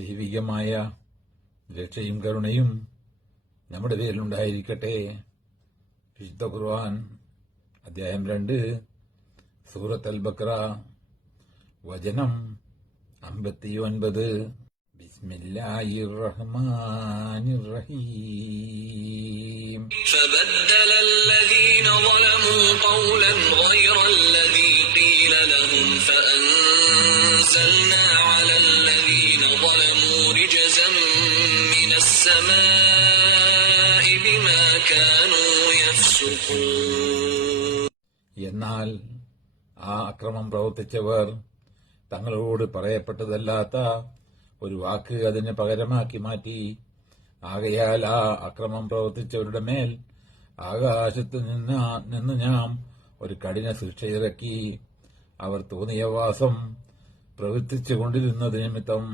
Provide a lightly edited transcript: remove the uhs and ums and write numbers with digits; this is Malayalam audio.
ദൈവികമായ രക്ഷയും കരുണയും നമ്മുടെ പേരിലുണ്ടായിരിക്കട്ടെ. വിശുദ്ധ ഖുർആൻ അധ്യായം 2 സൂറത്ത് അൽ-ബഖറ വചനം 59. ബിസ്മില്ലാഹിർ റഹ്മാനിർ റഹീം. فبدل الذين ظلموا قولا غير الذي قيل لهم فأنزلنا على الذين ظلموا رجزا من السماء بما كانوا يفسقون. എന്നാൽ ആ അക്രമം പ്രവർത്തിച്ചവർ തങ്ങളോട് പറയപ്പെട്ടതല്ലാത്ത ഒരു വാക്ക് അതിന് പകരമാക്കി മാറ്റി. ആകയാൽ ആ അക്രമം പ്രവർത്തിച്ചവരുടെ മേൽ ആകാശത്ത് നിന്ന് നാം ഒരു കഠിന ശിക്ഷയിറക്കി. അവർ തോന്നിയ വാസം പ്രവർത്തിച്ചുകൊണ്ടിരുന്നത് നിമിത്തം